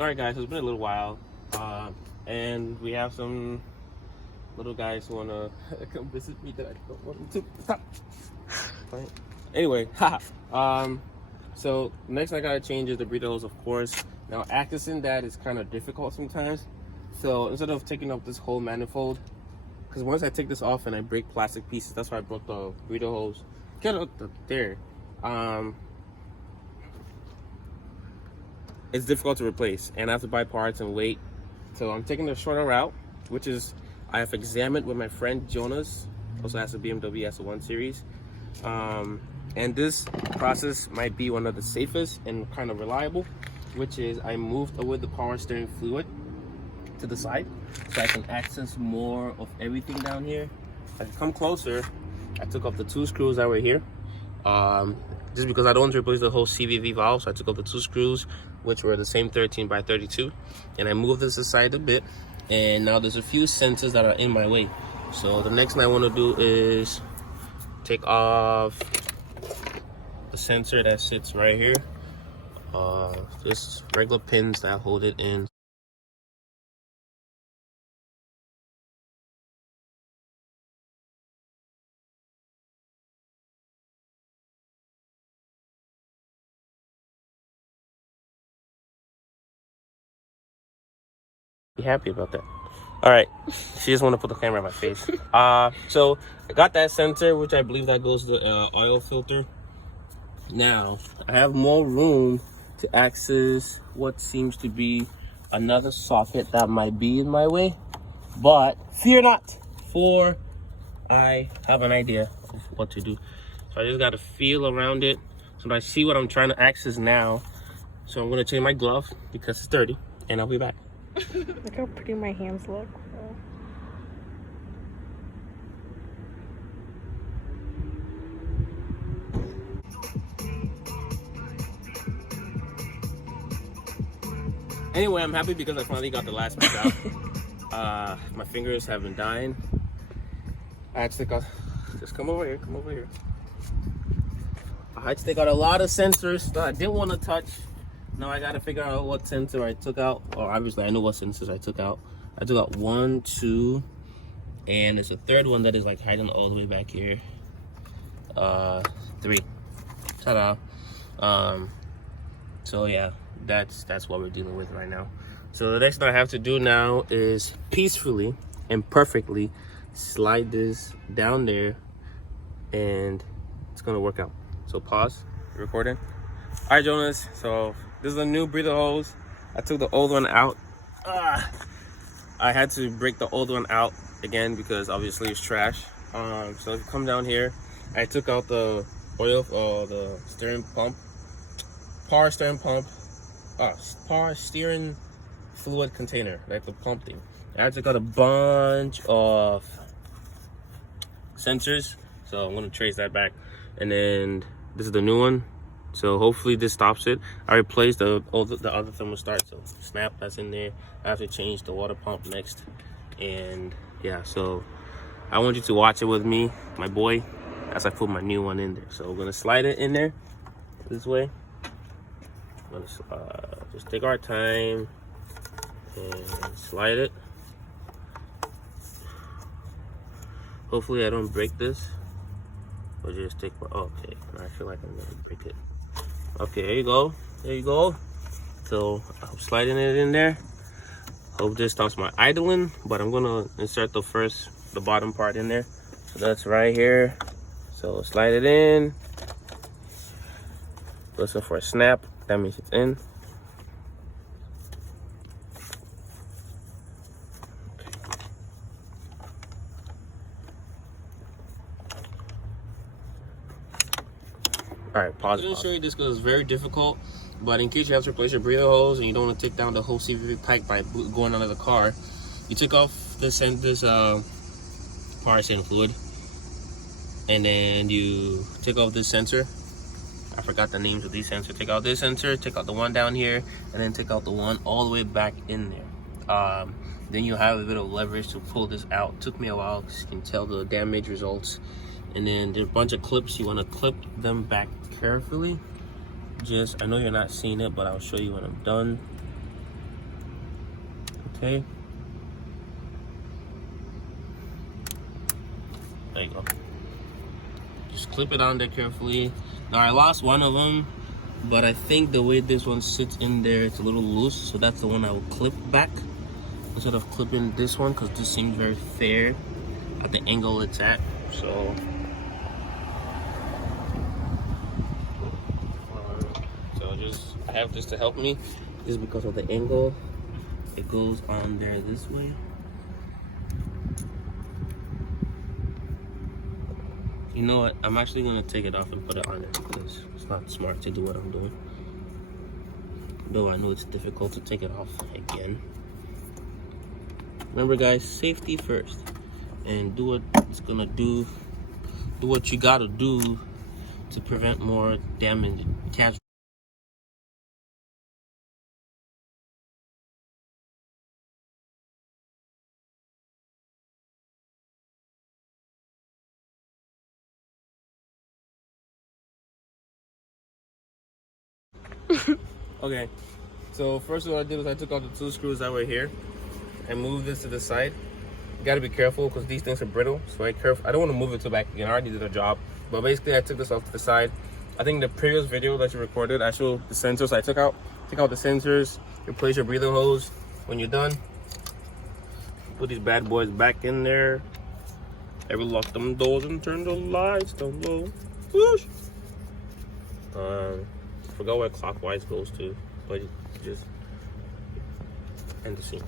Sorry guys, it's been a little while, and we have some little guys who wanna come visit me that I don't want them to. Stop. Anyway, so next I gotta change is the breather hose, of course. Now accessing that is kind of difficult sometimes. So instead of taking up this whole manifold, because once I take this off and I break plastic pieces, that's why I broke the breather hose. Get up there. It's difficult to replace, and I have to buy parts and wait. So I'm taking the shorter route, which is I have examined with my friend Jonas, also has a BMW S1 series. And this process might be one of the safest and kind of reliable, which is I moved away the power steering fluid to the side so I can access more of everything down here. If I can come closer, I took off the 2 screws that were here. Just because I don't want to replace the whole CVV valve, so I took off the 2 screws, which were the same 13 by 32, and I moved this aside a bit, and now there's a few sensors that are in my way. So the next thing I want to do is take off the sensor that sits right here, just regular pins that hold it in. Be happy about that. All right, she just want to put the camera in my face. So I got that sensor, which I believe that goes to the oil filter. Now I have more room to access what seems to be another socket that might be in my way, but fear not, for I have an idea of what to do. So I just got to feel around it so that I see what I'm trying to access now. So I'm going to change my glove because it's dirty, and I'll be back. Look how pretty my hands look. Anyway, I'm happy because I finally got the last piece out. My fingers have been dying. I had to take out, just come over here. I had to take out a lot of sensors that I didn't want to touch. Now I got to figure out what sensor I took out. Or obviously I know what sensors I took out. I took out 1, 2, and there's a third one that is like hiding all the way back here. 3. Ta-da. So yeah, that's what we're dealing with right now. So the next thing I have to do now is peacefully and perfectly slide this down there, and it's gonna work out. So pause, recording. All right, Jonas, so this is a new breather hose. I took the old one out. I had to break the old one out again because obviously it's trash. So if you come down here, I took out the oil, the steering pump, power steering pump, power steering fluid container, like the pump thing. I took out a bunch of sensors, so I'm gonna trace that back. And then this is the new one. So hopefully this stops it. I replaced the other thermostat, so snap, that's in there. I have to change the water pump next. And yeah, so I want you to watch it with me, my boy, as I put my new one in there. So we're gonna slide it in there this way. I'm gonna just take our time and slide it. Hopefully I don't break this, or just take, okay, I feel like I'm gonna break it. Okay, there you go. So I'm sliding it in there. Hope this stops my idling, but I'm gonna insert the bottom part in there. So that's right here. So slide it in. Listen for a snap, that means it's in. All right, pause. I didn't show you this because it's very difficult, but in case you have to replace your breather hose and you don't want to take down the whole CVV pipe by going under the car, you take off this power steering fluid, and then you take off this sensor. I forgot the names of these sensors. Take out this sensor, take out the one down here, and then take out the one all the way back in there. Then you have a bit of leverage to pull this out. Took me a while because you can tell the damage results. And then there's a bunch of clips. You want to clip them back carefully. I know you're not seeing it, but I'll show you when I'm done. Okay. There you go. Just clip it on there carefully. Now I lost one of them, but I think the way this one sits in there, it's a little loose, so that's the one I will clip back instead of clipping this one, because this seems very fair at the angle it's at. So I have this to help me, just because of the angle. It goes on there this way. You know what? I'm actually gonna take it off and put it on there, because it's not smart to do what I'm doing. Though I know it's difficult to take it off again. Remember, guys, safety first, and do what it's gonna do. Do what you gotta do to prevent more damage. Okay, so first what I did was I took out the 2 screws that were here and moved this to the side. You gotta be careful because these things are brittle, so I don't want to move it to back again. I already did a job, but basically I took this off to the side. I think the previous video that you recorded, I showed the sensors. I took out the sensors, replace your breather hose. When you're done, put these bad boys back in there. Ever lock them doors and turn the lights down low. Whoosh. Forgot where clockwise goes to, but just end the scene.